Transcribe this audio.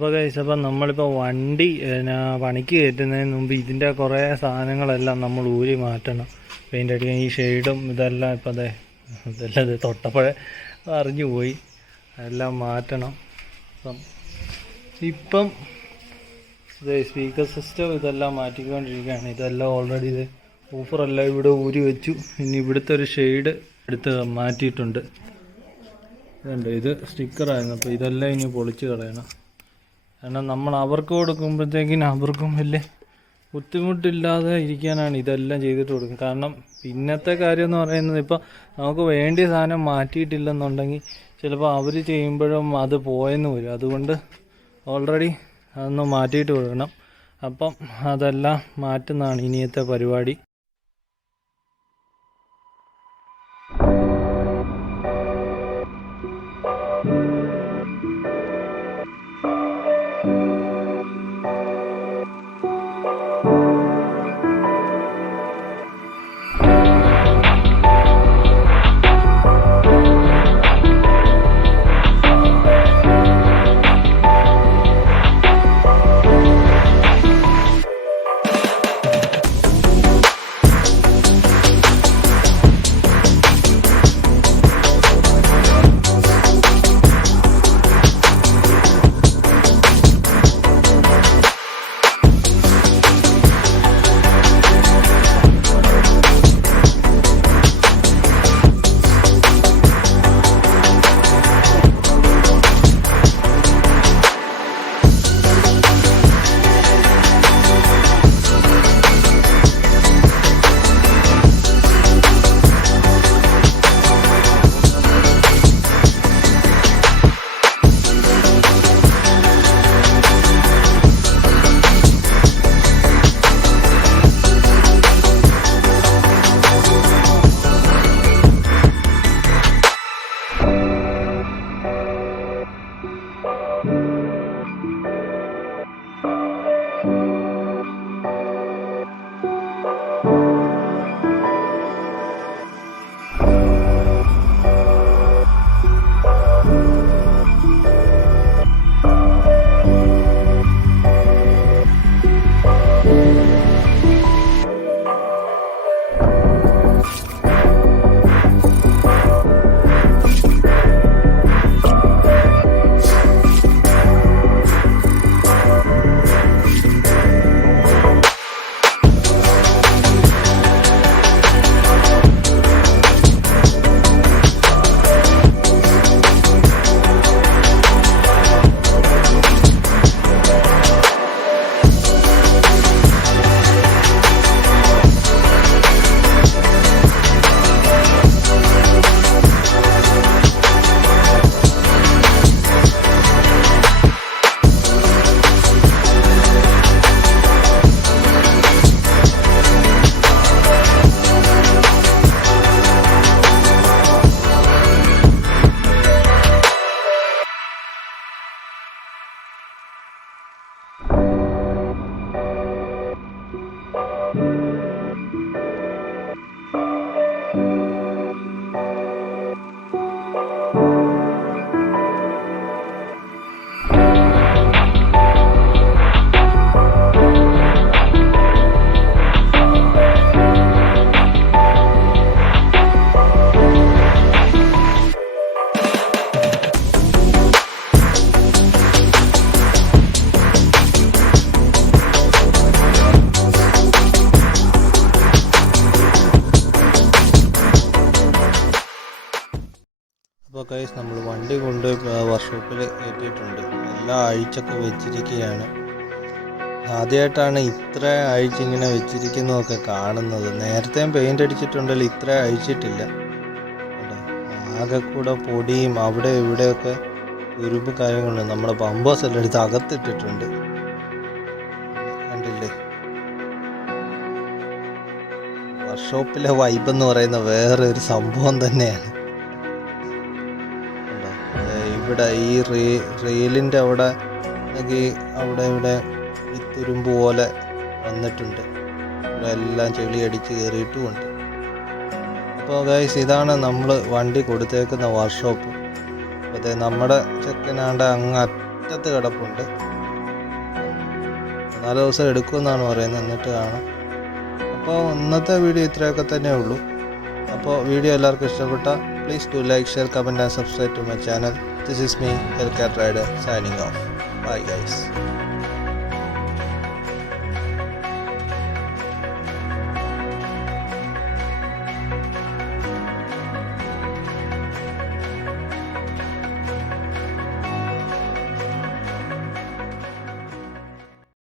അപ്പോൾ ഗൈസ്, അപ്പം നമ്മളിപ്പോൾ വണ്ടി പണിക്ക് കയറ്റുന്നതിന് മുമ്പ് ഇതിൻ്റെ കുറേ സാധനങ്ങളെല്ലാം നമ്മൾ ഊരി മാറ്റണം. പെയിൻ്റ് അടിക്കാൻ ഈ ഷെയ്ഡും ഇതെല്ലാം ഇപ്പം ഇതെല്ലാം ഇത് തൊട്ടപ്പോഴേ അറിഞ്ഞു പോയി, എല്ലാം മാറ്റണം. ഇപ്പം ഇതേ സ്പീക്കർ സിസ്റ്റം ഇതെല്ലാം മാറ്റിക്കൊണ്ടിരിക്കുകയാണ്. ഇതെല്ലാം ഓൾറെഡി ഇത് ഊഫറെല്ലാം ഇവിടെ ഊരി വെച്ചു. ഇനി ഇവിടുത്തെ ഒരു ഷെയ്ഡ് എടുത്ത് മാറ്റിയിട്ടുണ്ട്. ഇതുണ്ട്, ഇത് സ്റ്റിക്കറായിരുന്നു. അപ്പോൾ ഇതെല്ലാം ഇനി പൊളിച്ച് കളയണം. കാരണം നമ്മൾ അവർക്ക് കൊടുക്കുമ്പോഴത്തേക്കിന് അവർക്കും വലിയ ബുദ്ധിമുട്ടില്ലാതെ ഇരിക്കാനാണ് ഇതെല്ലാം ചെയ്തിട്ട് കൊടുക്കും. കാരണം പിന്നത്തെ കാര്യം എന്ന് പറയുന്നത്, ഇപ്പോൾ നമുക്ക് വേണ്ടിയ സാധനം മാറ്റിയിട്ടില്ലെന്നുണ്ടെങ്കിൽ ചിലപ്പോൾ അവർ ചെയ്യുമ്പോഴും അത് പോയെന്ന് വരും. അതുകൊണ്ട് ഓൾറെഡി അതൊന്ന് മാറ്റിയിട്ട് കൊടുക്കണം. അപ്പം അതെല്ലാം മാറ്റുന്നതാണ് ഇനിയത്തെ പരിപാടി. അപ്പോൾ ഗൈസ്, നമ്മൾ വണ്ടി കൊണ്ട് വർക്ക്ഷോപ്പിൽ എത്തിയിട്ടുണ്ട്. എല്ലാം അഴിച്ചൊക്കെ വെച്ചിരിക്കുകയാണ്. ആദ്യമായിട്ടാണ് ഇത്ര അഴിച്ചിങ്ങനെ വെച്ചിരിക്കുന്നതൊക്കെ കാണുന്നത്. നേരത്തെയും പെയിൻ്റ് അടിച്ചിട്ടുണ്ടല്ലോ, ഇത്ര അഴിച്ചിട്ടില്ല. ആകെ കൂടെ പൊടിയും അവിടെ ഇവിടെയൊക്കെ ഉരുമ്പ് കാര്യങ്ങളുണ്ട്. നമ്മുടെ ബമ്പേഴ്സ് എല്ലാം എടുത്ത് അകത്തിട്ടിട്ടുണ്ട്. കണ്ടില്ലേ, വർക്ക്ഷോപ്പിലെ വൈബ് എന്ന് പറയുന്ന വേറെ ഒരു സംഭവം തന്നെയാണ്. ഇവിടെ ഈ റെയിലിൻ്റെ അവിടെ ഇവിടെ ഈ തുരുമ്പ് പോലെ വന്നിട്ടുണ്ട്. ഇവിടെ എല്ലാം ചെളി അടിച്ച് കയറിയിട്ടുമുണ്ട്. അപ്പോൾ ഗൈസ്, ഇതാണ് നമ്മൾ വണ്ടി കൊടുത്തേക്കുന്ന വർക്ക്ഷോപ്പ്. അപ്പോൾ നമ്മുടെ ചെക്കനാണ്ട് അങ്ങ് അറ്റത്ത് കിടപ്പുണ്ട്. 4 ദിവസം എടുക്കുമെന്നാണ് പറയുന്നത്, എന്നിട്ട് കാണാം. അപ്പോൾ ഇന്നത്തെ വീഡിയോ ഇത്രയൊക്കെ തന്നെ ഉള്ളൂ. അപ്പോൾ വീഡിയോ എല്ലാവർക്കും ഇഷ്ടപ്പെട്ട please do like, share, comment and subscribe to my channel. This is me, njanhellcatrider, signing off. Bye guys.